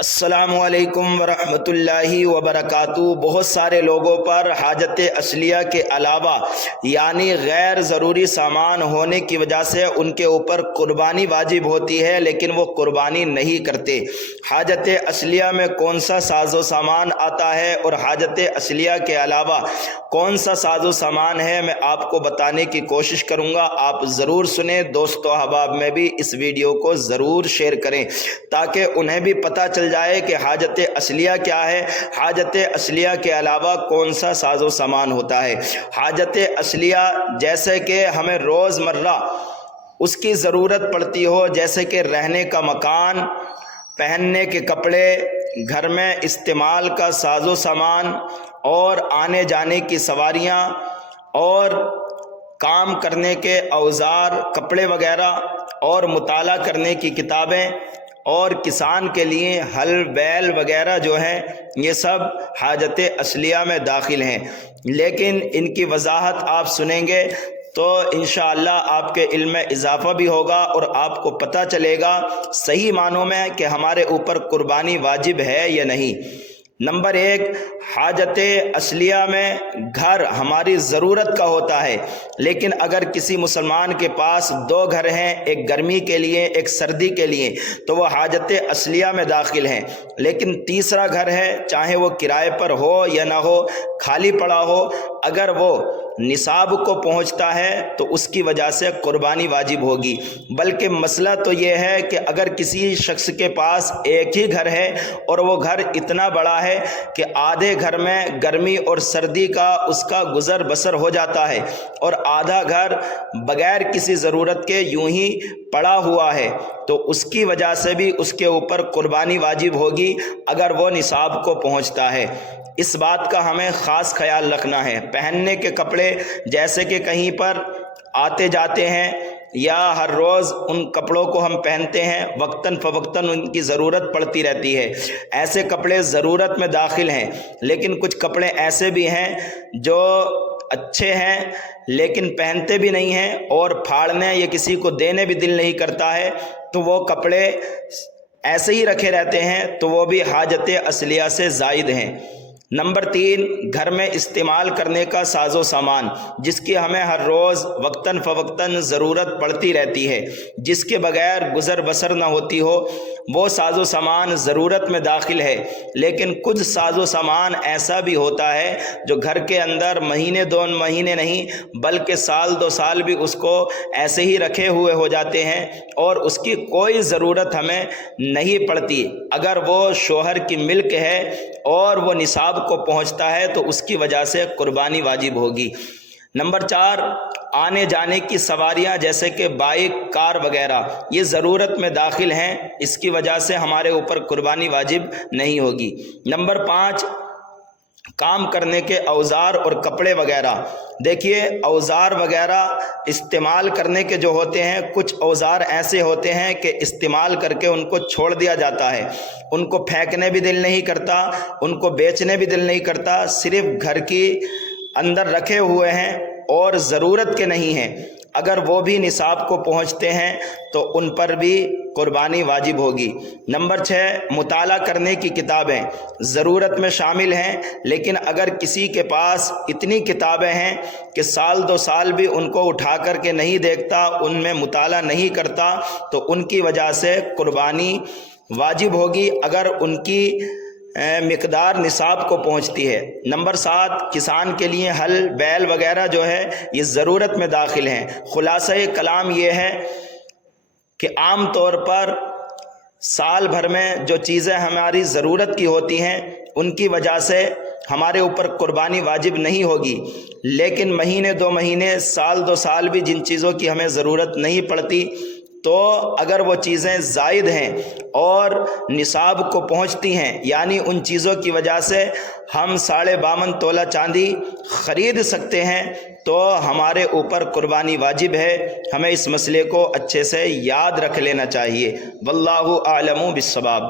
السلام علیکم ورحمۃ اللہ وبرکاتہ۔ بہت سارے لوگوں پر حاجت اصلیہ کے علاوہ یعنی غیر ضروری سامان ہونے کی وجہ سے ان کے اوپر قربانی واجب ہوتی ہے، لیکن وہ قربانی نہیں کرتے۔ حاجت اصلیہ میں کون سا ساز و سامان آتا ہے اور حاجت اصلیہ کے علاوہ کون سا ساز و سامان ہے، میں آپ کو بتانے کی کوشش کروں گا۔ آپ ضرور سنیں، دوست و احباب میں بھی اس ویڈیو کو ضرور شیئر کریں تاکہ انہیں بھی پتہ چل جائے کہ حاجت اصلیہ کیا ہے، حاجت اصلیہ کے علاوہ کون سا ساز و سامان ہوتا ہے۔ حاجت اصلیہ جیسے کہ ہمیں روز مرہ اس کی ضرورت پڑتی ہو، جیسے کہ رہنے کا مکان، پہننے کے کپڑے، گھر میں استعمال کا ساز و سامان اور آنے جانے کی سواریاں اور کام کرنے کے اوزار، کپڑے وغیرہ اور مطالعہ کرنے کی کتابیں اور کسان کے لیے ہل بیل وغیرہ جو ہیں، یہ سب حاجت اصلیہ میں داخل ہیں۔ لیکن ان کی وضاحت آپ سنیں گے تو انشاءاللہ آپ کے علم میں اضافہ بھی ہوگا اور آپ کو پتہ چلے گا صحیح معنوں میں کہ ہمارے اوپر قربانی واجب ہے یا نہیں۔ نمبر 1، حاجت اصلیہ میں گھر ہماری ضرورت کا ہوتا ہے، لیکن اگر کسی مسلمان کے پاس 2 گھر ہیں، ایک گرمی کے لیے ایک سردی کے لیے، تو وہ حاجت اصلیہ میں داخل ہیں۔ لیکن تیسرا گھر ہے، چاہے وہ کرائے پر ہو یا نہ ہو، خالی پڑا ہو، اگر وہ نصاب کو پہنچتا ہے تو اس کی وجہ سے قربانی واجب ہوگی۔ بلکہ مسئلہ تو یہ ہے کہ اگر کسی شخص کے پاس ایک ہی گھر ہے اور وہ گھر اتنا بڑا ہے کہ آدھے گھر میں گرمی اور سردی کا اس کا گزر بسر ہو جاتا ہے اور آدھا گھر بغیر کسی ضرورت کے یوں ہی پڑا ہوا ہے، تو اس کی وجہ سے بھی اس کے اوپر قربانی واجب ہوگی اگر وہ نصاب کو پہنچتا ہے۔ اس بات کا ہمیں خاص خیال رکھنا ہے۔ پہننے کے کپڑے جیسے کہ کہیں پر آتے جاتے ہیں یا ہر روز ان کپڑوں کو ہم پہنتے ہیں، وقتاً فوقتاً ان کی ضرورت پڑتی رہتی ہے، ایسے کپڑے ضرورت میں داخل ہیں۔ لیکن کچھ کپڑے ایسے بھی ہیں جو اچھے ہیں لیکن پہنتے بھی نہیں ہیں اور پھاڑنے یا کسی کو دینے بھی دل نہیں کرتا ہے، تو وہ کپڑے ایسے ہی رکھے رہتے ہیں، تو وہ بھی حاجت اصلیہ سے زائد ہیں۔ نمبر 3، گھر میں استعمال کرنے کا ساز و سامان جس کی ہمیں ہر روز وقتاً فوقتاً ضرورت پڑتی رہتی ہے، جس کے بغیر گزر بسر نہ ہوتی ہو، وہ ساز و سامان ضرورت میں داخل ہے۔ لیکن کچھ ساز و سامان ایسا بھی ہوتا ہے جو گھر کے اندر مہینے 2 مہینے نہیں بلکہ سال 2 سال بھی اس کو ایسے ہی رکھے ہوئے ہو جاتے ہیں اور اس کی کوئی ضرورت ہمیں نہیں پڑتی۔ اگر وہ شوہر کی ملک ہے اور وہ نصاب کو پہنچتا ہے تو اس کی وجہ سے قربانی واجب ہوگی۔ نمبر 4، آنے جانے کی سواریاں جیسے کہ بائک، کار وغیرہ، یہ ضرورت میں داخل ہیں، اس کی وجہ سے ہمارے اوپر قربانی واجب نہیں ہوگی۔ نمبر 5، کام کرنے کے اوزار اور کپڑے وغیرہ۔ دیکھیے، اوزار وغیرہ استعمال کرنے کے جو ہوتے ہیں، کچھ اوزار ایسے ہوتے ہیں کہ استعمال کر کے ان کو چھوڑ دیا جاتا ہے، ان کو پھینکنے بھی دل نہیں کرتا، ان کو بیچنے بھی دل نہیں کرتا، صرف گھر کی اندر رکھے ہوئے ہیں اور ضرورت کے نہیں ہیں۔ اگر وہ بھی نصاب کو پہنچتے ہیں تو ان پر بھی قربانی واجب ہوگی۔ نمبر 6، مطالعہ کرنے کی کتابیں ضرورت میں شامل ہیں، لیکن اگر کسی کے پاس اتنی کتابیں ہیں کہ سال 2 سال بھی ان کو اٹھا کر کے نہیں دیکھتا، ان میں مطالعہ نہیں کرتا، تو ان کی وجہ سے قربانی واجب ہوگی اگر ان کی مقدار نصاب کو پہنچتی ہے۔ نمبر 7، کسان کے لیے ہل بیل وغیرہ جو ہے یہ ضرورت میں داخل ہیں۔ خلاصہ کلام یہ ہے کہ عام طور پر سال بھر میں جو چیزیں ہماری ضرورت کی ہوتی ہیں ان کی وجہ سے ہمارے اوپر قربانی واجب نہیں ہوگی، لیکن مہینے 2 مہینے، سال 2 سال بھی جن چیزوں کی ہمیں ضرورت نہیں پڑتی، تو اگر وہ چیزیں زائد ہیں اور نصاب کو پہنچتی ہیں، یعنی ان چیزوں کی وجہ سے ہم 52.5 تولہ چاندی خرید سکتے ہیں، تو ہمارے اوپر قربانی واجب ہے۔ ہمیں اس مسئلے کو اچھے سے یاد رکھ لینا چاہیے۔ واللہ اعلم بالصواب۔